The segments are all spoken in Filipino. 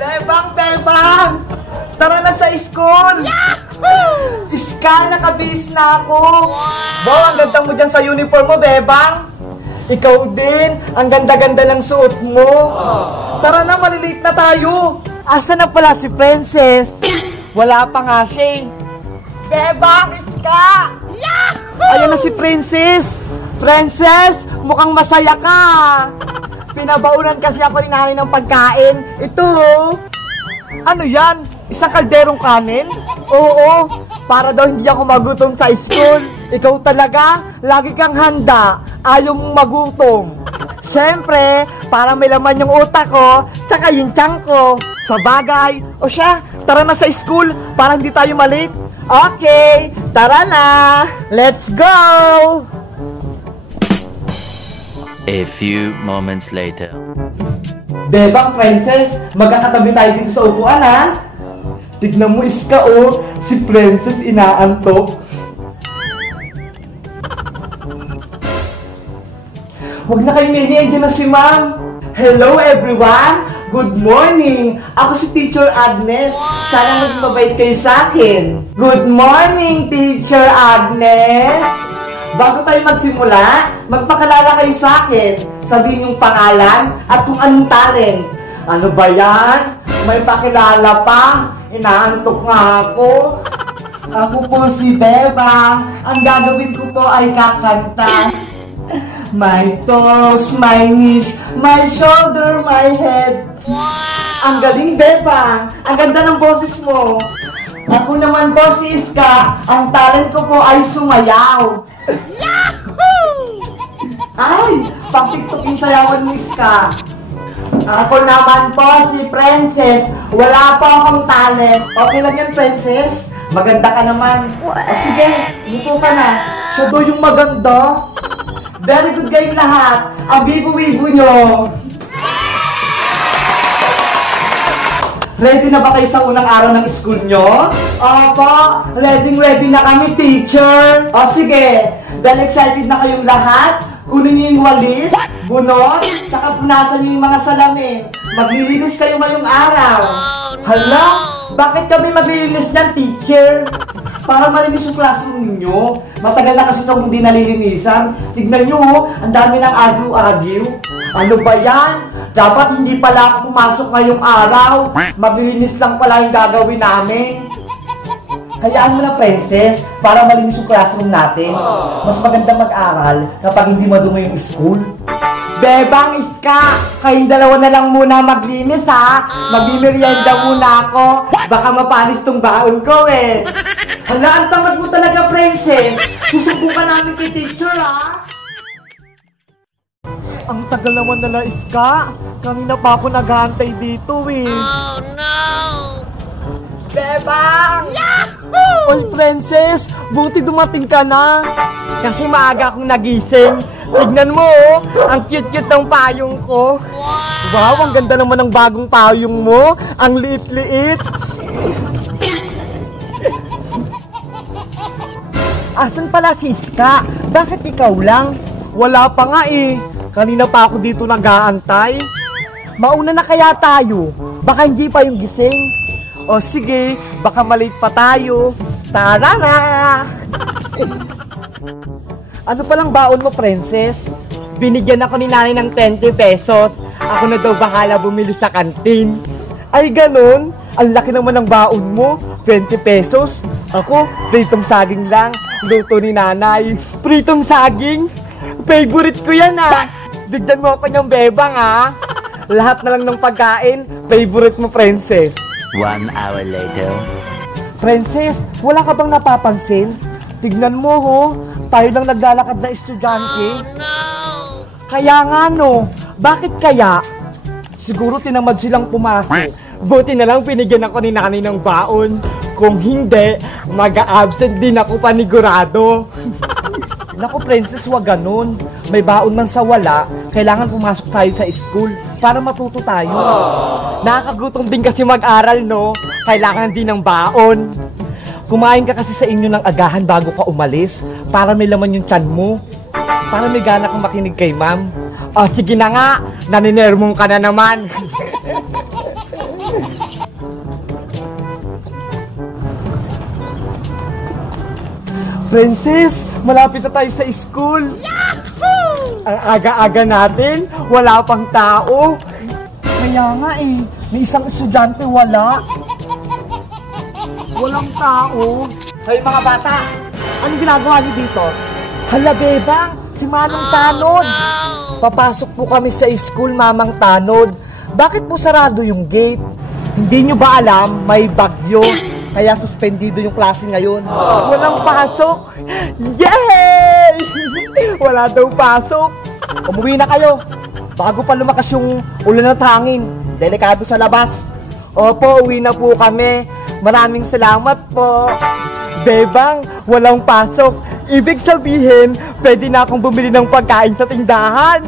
Bebang, bebang! Tara na sa school! Yahoo! Iska, nakabihis na ako! Wow! Wow, ang ganda mo dyan sa uniform mo, bebang! Ikaw din, ang ganda-ganda ng suot mo! Tara na, malilate na tayo! Asa na pala si Princess? Wala pa nga siya. Bebang, Iska! Yahoo! Ayun na si Princess! Princess, mukhang masaya ka! Pinabaunan kasi ako ni nanay ng pagkain. Ito, ano yan? Isang kalderong kanin? Oo, para daw hindi ako magutom sa school. Ikaw talaga, lagi kang handa. Ayaw mong magutom. Siyempre, para may laman yung utak ko, tsaka yung tiyan ko. Sa bagay. O siya, tara na sa school para hindi tayo malate. Okay, tara na. Let's go! A few moments later. Bebang, Princess, magkakatabi tayo dito sa upuan, ha? Tignan mo, Iska, oh. Si Princess inaantok. Huwag na kayo niliyan, dyan na si Ma'am. Hello, everyone. Good morning. Ako si Teacher Agnes. Sana maging mabait kayo sa akin. Good morning, Teacher Agnes. Bago tayo magsimula, magpakilala kayo sa akin. Sabihin yung pangalan at kung anong talent. Ano ba yan? May pakilala pa? Inaantok nga ako. Ako po si Bebang. Ang gagawin ko po ay kakanta. My toes, my knees, my shoulder, my head. Wow! Ang galing, Bebang. Ang ganda ng boses mo. Ako naman po si Iska. Ang talent ko po ay sumayaw. Yahoo! Ay, pang-tiktok yung sayawan ni Iska. Ako naman po si Princess. Wala po akong talent. Okay lang yan, Princess. Maganda ka naman. O sige, upo ka na. Siya daw yung maganda. Very good kayong lahat. Ang bibo-wibo nyo. Ready na ba kayo sa unang araw ng school nyo? Opo, ready na kami, teacher. O sige, dahil excited na kayong lahat, kunin nyo yung walis, bunot, tsaka punasan nyo yung mga salamin. Maglilinis kayo ngayong araw. Hala, bakit kami maglilinis niyan, teacher? Para malinis yung classroom ninyo. Matagal na kasi itong hindi nalilinisan. Tignan nyo, ang dami ng agyo-agyo. Ano ba yan? Dapat hindi pala ako pumasok ngayong araw. Maglilinis lang pala yung gagawin namin. Hayaan mo na, Princess, para malinis yung classroom natin. Mas maganda mag-aral kapag hindi madumi yung school. Bebang, Iska, kayong dalawa na lang muna maglinis, ha? Magmimerienda muna ako. Baka mapanis tong baon ko, eh. Hala, ang tamad mo talaga, Princess. Susubukan namin kay teacher, ha? Ang tagal naman nila, Iska. Kanina pa ako naghahantay dito, eh. Oh, no! Bebang! Yahoo! Oy, Princess, buti dumating ka na. Kasi maaga akong nagising. Tignan mo, oh, ang cute-cute ng payong ko. Wow, ang ganda naman ng bagong payong mo. Ang liit-liit. Asan pala si Iska? Bakit ikaw lang? Wala pa nga eh. Kanina pa ako dito nag-aantay. Mauna na kaya tayo? Baka hindi pa yung gising. O sige, baka malate pa tayo. Tara na! Ano palang baon mo, Princess? Binigyan ako ni nanay ng 20 pesos. Ako na daw bahala bumili sa kantin. Ay, ganun? Ang laki naman ng baon mo. 20 pesos. Ako, pritong saging lang. Luto ni nanay. Pritong saging? Favorite ko yan, ah. Bigyan mo ako niyang, Bebang, ah. Lahat na lang ng pagkain, favorite mo, Princess. 1 hour later. Princess, wala ka bang napapansin? Tignan mo, ho. Tayo lang naglalakad na estudyante. Oh, no! Kaya nga, no. Bakit kaya? Siguro tinamad silang pumasok. Buti na lang pinigyan ako ni nanay ng baon. Kung hindi, mag-a-absent din ako panigurado. Naku, Princess, wag ganun. May baon man sa wala, kailangan pumasok tayo sa school para matuto tayo. Nakakagutom din kasi mag-aral, no? Kailangan din ng baon. Kumain ka kasi sa inyo ng agahan bago ka umalis para may laman yung tiyan mo. Para may gana kang makinig kay ma'am. O, sige na nga, naninermong ka na naman. Princess, malapit na tayo sa school. Yahoo! Ang aga-aga natin, wala pang tao. Kaya nga eh, may isang estudyante wala. Walang tao. Hoy mga bata, anong ginagawa niyo dito? Hala bebang, si Manang Tanod. Papasok po kami sa school, Mamang Tanod. Bakit po sarado yung gate? Hindi nyo ba alam, may bagyo? Kaya suspendido yung klase ngayon. Walang pasok. Yay! Wala daw pasok. Umuwi na kayo. Bago pa lumakas yung ulan at hangin. Delikado sa labas. Opo, uwi na po kami. Maraming salamat po. Bebang, walang pasok. Ibig sabihin, pwede na akong bumili ng pagkain sa tindahan.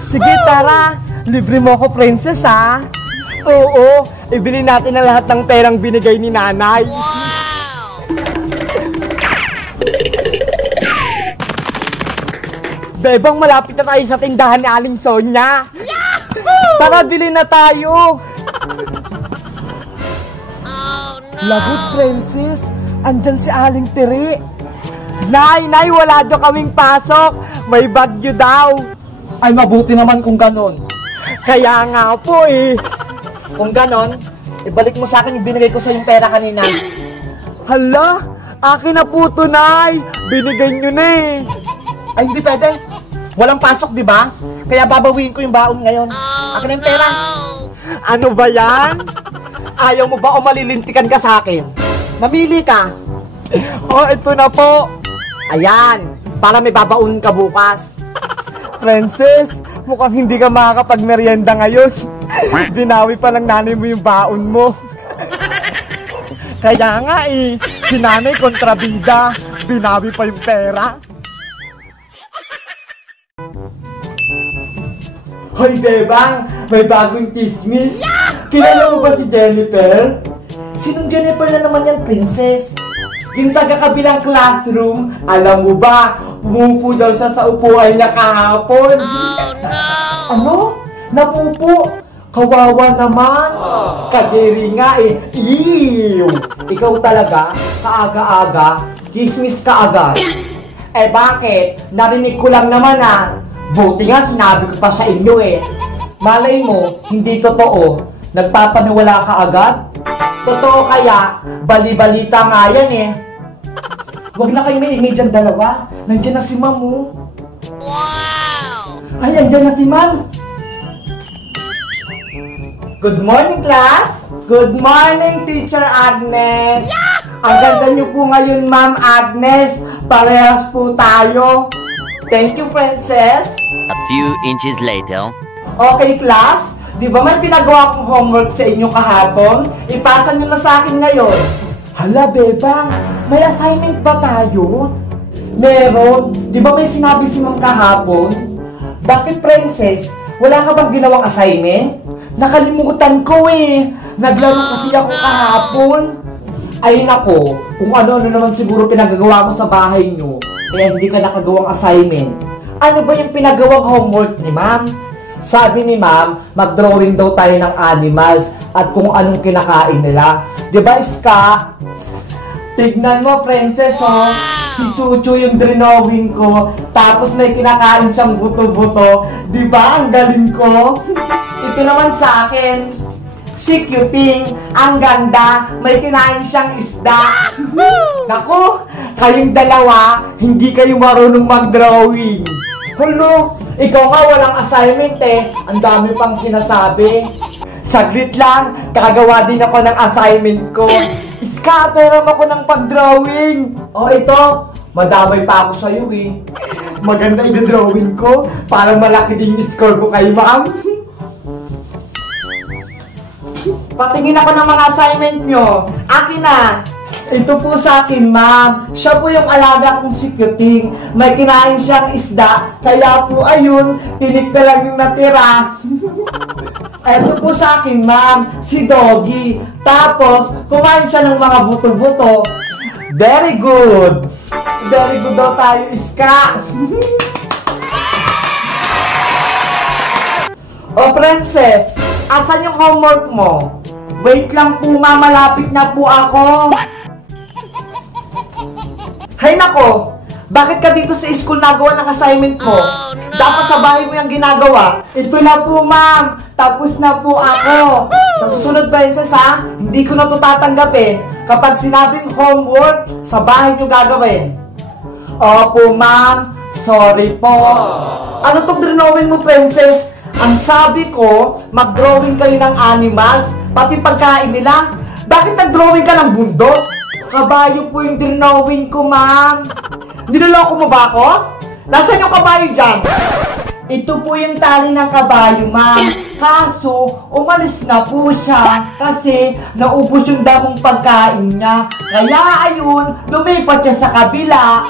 Sige, tara. Libre mo ako, princess, ha? Oo, ibili natin na lahat ng perang binigay ni nanay. Wow! Bebang, malapit na tayo sa tindahan ni Aling Sonia. Yahoo! Tara, bilhin na tayo. Oh, no! Lagot, princess. Andyan si Aling Tiri. Nay, wala daw kaming pasok. May bagyo daw. Ay, mabuti naman kung ganon. Kaya nga po eh. Kung ganon, ibalik mo sa akin yung binigay ko sa yung pera kanina. Hala, akin na po to, Nay. Binigay nyo na eh. Ay, hindi pwede. Walang pasok, di ba? Kaya babawiin ko yung baon ngayon. Akin na yung pera. Ano ba yan? Ayaw mo ba o malilintikan ka sa akin? Mamili ka. Oh, ito na po. Ayan, para may babaunin ka bukas. Princess, mukhang hindi ka makakapagmerienda ngayon. Binawi pa lang nanay mo yung baon mo. Kaya nga eh, si nanay kontrabida. Binawi pa yung pera. Hoy bebang, may bagong chismis. Kilala mo ba si Jennifer? Sinong Jennifer na naman yan, princess? Yung taga-kabilang classroom, alam mo ba, pumupo daw sa upuan niya kahapon. Oh no! Ano? Napupo? Kawawa naman. Kadiri nga eh. Ew! Ikaw talaga, kaaga-aga, chismis ka agad. Eh bakit? Narinig ko lang naman ah. Buti nga sinabi ko pa sa inyo eh. Malay mo, hindi totoo. Nagpapaniwala ka agad? Totoo kaya, bali-balita nga yan eh. Huwag na kayo maingay dyan dalawa. Nandiyan na si Ma'am oh. Wow! Ay, nandiyan na si Ma'am. Good morning, class! Good morning, Teacher Agnes! Yahoo! Ang ganda niyo po ngayon, Ma'am Agnes. Parehas po tayo. Thank you, Princess. A few inches later. Okay, class. Di ba may pinagawa kong homework sa inyo kahapon? Ipasa nyo na sa akin ngayon. Hala, bebang, may assignment ba tayo? Meron. Di ba may sinabi si Ma'am kahapon? Bakit, Princess? Wala ka bang ginawang assignment? Nakalimutan ko eh. Naglaro kasi ako kahapon. Ay nako, kung ano-ano naman siguro pinagagawa mo sa bahay nyo, kaya hindi ka nakagawang assignment. Ano ba yung pinagawang homework ni Ma'am? Sabi ni Ma'am, mag-drawing daw tayo ng animals at kung anong kinakain nila. Diba, Iska? Tignan mo, Princess, oh. Si Chuchu yung drawing ko, tapos may kinakain siyang buto-buto. Diba, ang galing ko? Ito naman sa akin, si Cuting, ang ganda, may kinain siyang isda. Naku, kayong dalawa, hindi kayo marunong mag-drawing. Hulo, ikaw nga walang assignment eh. Ang dami pang sinasabi. Saglit lang, kakagawa din ako ng assignment ko. Iska-teram ako ng pag-drawing. O ito, madamay pa ako sa'yo eh. Maganda i-drawing ko, para malaki din yung score ko kay Ma'am. Patingin ako ng mga assignment nyo. Akin na. Ito po sa akin, Ma'am. Siya po yung alaga kong si Cuting. May kinain siyang isda. Kaya po, ayun, tinik na lang yung natira. Ito po sa akin, Ma'am, si Doggy. Tapos, kumain siya ng mga buto-buto. Very good. Very good daw tayo, Iska. O, Princess, asan yung homework mo? Wait lang po ma'am, malapit na po ako. Hay nako, bakit ka dito sa school nagawa ng assignment mo? Dapat sa bahay mo yung ginagawa. Ito na po ma'am, tapos na po ako. Sa susunod Princess ha, hindi ko na ito tatanggapin. Kapag sinabing homework, sa bahay nyo gagawin. Opo ma'am, sorry po. Ano itong drawing mo Princess? Ang sabi ko, mag-drawing kayo ng animals, pati pagkain nila. Bakit nag-drawing ka ng bundok? Kabayo po yung drawing ko ma'am. Niloloko mo ba ako? Nasaan yung kabayo dyan? Ito po yung tali ng kabayo, ma'am. Kaso, umalis na po siya kasi naubos yung damong pagkain niya. Kaya ayun, lumipat siya sa kabila.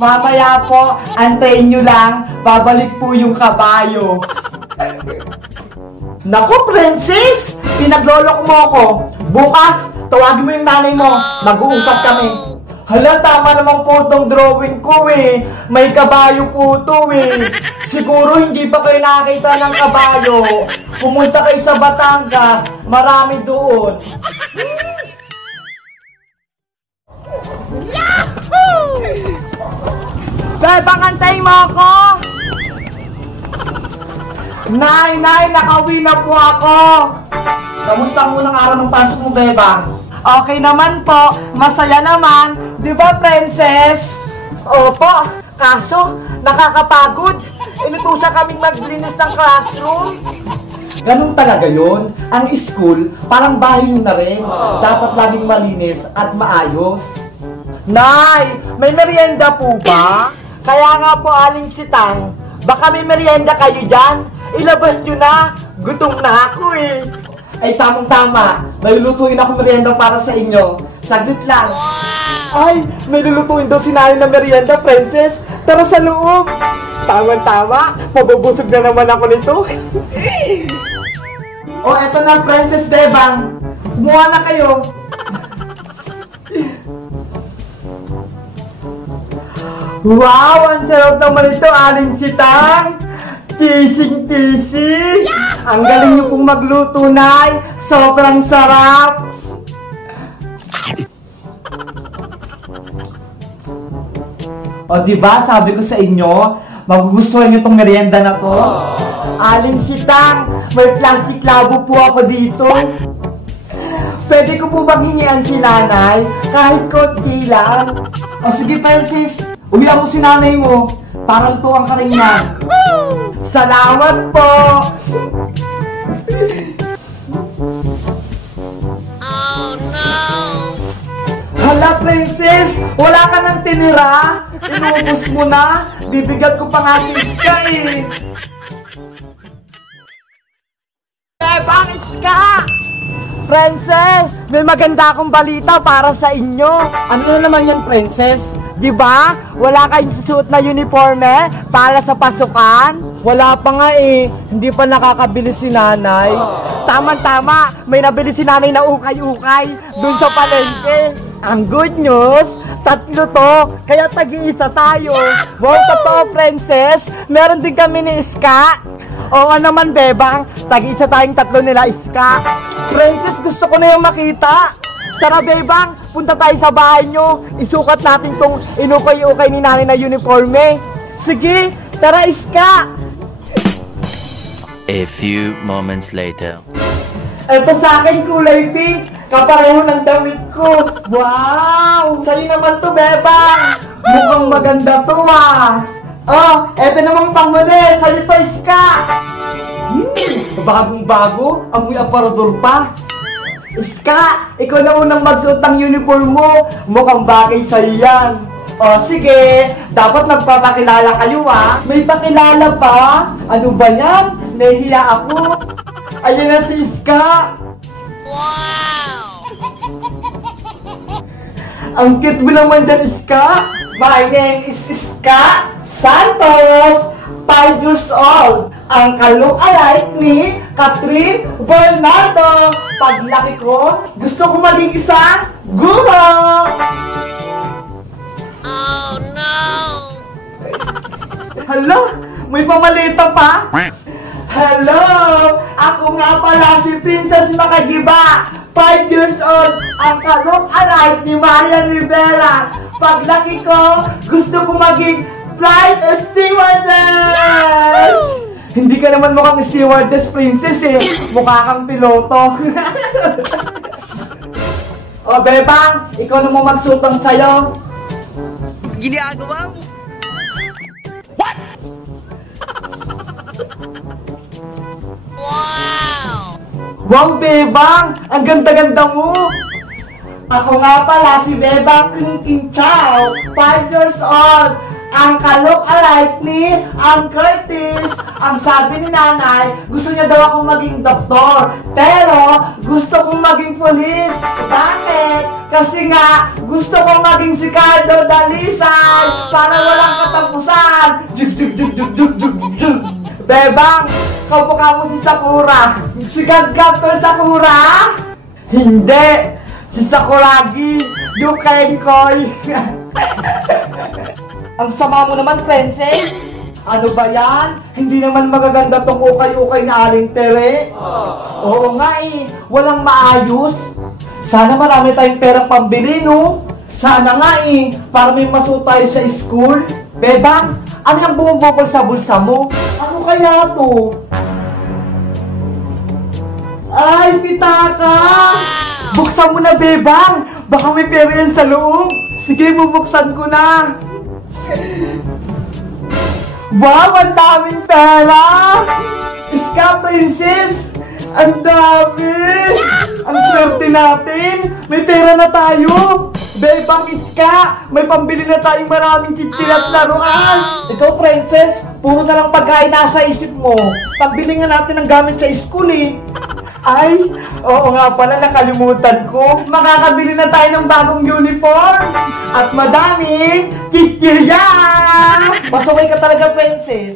Mamaya po, antayin nyo lang, babalik po yung kabayo. Naku, Princess! Pinaglolok mo ako. Bukas, tawagin mo yung nanay mo. Mag-uusap kami. Hala, tama naman po itong drawing ko eh. May kabayo po ito eh. Siguro hindi pa kayo nakakita ng kabayo. Pumunta kayo sa Batangas. Marami doon. Yahoo! Bebang, antayin mo ako! Nay, nakauwi na po ako! Kamusta ang unang araw ng pasok mo, Bebang? Okay naman po, masaya naman. Di ba, Princess? Opo, kaso, nakakapagod. Inutusan kaming maglinis ng classroom. Ganun talaga yun. Ang school, parang bahay nyo na rin. Dapat laging malinis at maayos. Nay, may merienda po ba? Kaya nga po, Aling Sitang, baka may merienda kayo dyan. Ilabas nyo na. Gutom na ako eh. Ay, tamang-tama. May lulutuin ako merienda para sa inyo. Saglit lang. Ay, may lulutuin daw si Nanay na merienda, Princess. Tara sa loob. Tamang-tama. Mabubusog na naman ako nito. Oh, eto na, Princess Bebang. Kumuha na kayo. Wow, ang sarap naman ito, Aling Sitang. Tising-tising! Ang galing niyo pong magluto, Nay! Sobrang sarap! O diba, sabi ko sa inyo, magugustuhan niyo tong merienda na to? Aling Sitang, may plastic labo po ako dito. Pwede ko po bang hingian si Nanay? Kahit konti lang. O sige, Princess, umilang mo si Nanay mo. Para lutuan ka rin yan. Salamat po! Oh no! Hala, Princess! Wala ka nang tinira? Inubos mo na? Bibigyan ko pa nga si Iska eh! Bebang, Iska! Princess! May maganda akong balita para sa inyo! Ano na naman yan, Princess? Diba? Wala kayong susuot na uniforme para sa pasukan? Wala pa nga eh. Hindi pa nakakabili si Nanay. Tama-tama, may nabili si Nanay na ukay-ukay dun sa palengke. Ang good news, 3 to, kaya tag-iisa tayo. Wow, totoo, Princess. Meron din kami ni Iska. Oo naman, Bebang, tag-iisa tayong 3 nila Iska. Princess, gusto ko na yung makita. Tara, Bebang, punta tayo sa bahay nyo. Isukat natin tong inukay-ukay ni Nanay na uniforme. Sige, tara, Iska! A few moments later. Ito sa akin, kulay pink. Kapareho ng damit ko. Wow! Sa'yo naman to, Bebang. Mukhang maganda to, ah. Oh, eto namang panghuli. Sa'yo to, Iska. Bagong-bago. Amoy aparador pa. Iska, ikaw na unang magsuot ng uniform mo. Mukhang bagay sa'yo yan. O sige, dapat magpapakilala kayo ha. May pakilala pa? Ano ba yan? Nahihiya ako. Ayan na si Iska. Wow! Ang cute mo naman dyan, Iska. My name is Iska Santos, 5 years old. Ang ka-look-alike ni Catherine Bernardo. Paglaki ko, gusto ko maging isang guro! Oh no! Hala, may pamalita pa? Hello! Ako nga pala si Princess Makagiba, 5 years old, ang ka-look-alike ni Marian Rivera. Paglaki ko, gusto ko maging flight stewardess! Hindi ka naman mukhang stewardess, princess eh. Mukha kang piloto. O, Bebang, ikaw na mo magsutang sa'yo. Ginagawa mo. Wow, Bebang! Ang ganda-ganda mo! Ako nga pala si Bebang King Chow, 5 years old. Ang ka-look-alike ni Ang Curtis. Ang sabi ni nanay, gusto niya daw akong maging doktor. Pero, gusto kong maging pulis. Bakit? Kasi nga, gusto kong maging si Cardo Dalisay para walang katapusan. Jug, jug, jug, jug, jug, jug, jug. Bebang, kamukha mo si Sakura. Si Captor Sakura? Hindi! Si Sakuragi, yung Kenkoy. Ang sama mo naman, princess. Ano ba yan? Hindi naman magaganda tong ukay-ukay na Aling Tere. Oo nga eh, walang maayos. Sana marami tayong perang pambili, no? Sana nga eh, para may masuot tayo sa school. Bebang, ano yung bumubukol sa bulsa mo? Ano kaya to? Ay, pitaka! Buksan mo na, Bebang! Baka may pera yan sa loob! Sige, bubuksan ko na! Wow, ang daming pera! Iska, princess! Ang dami! Ang swerte natin! May pera na tayo! Bebang, Iska! May pambili na tayong maraming kitchen at laruan! Ikaw, princess, puro na lang pagkain nasa isip mo. Pambili nga natin ng gamit sa school eh. Ay, oo nga pala, nakalimutan ko. Makakabili na tayo ng bagong uniform. At madaming kikirya! Pasaway ka talaga, princess.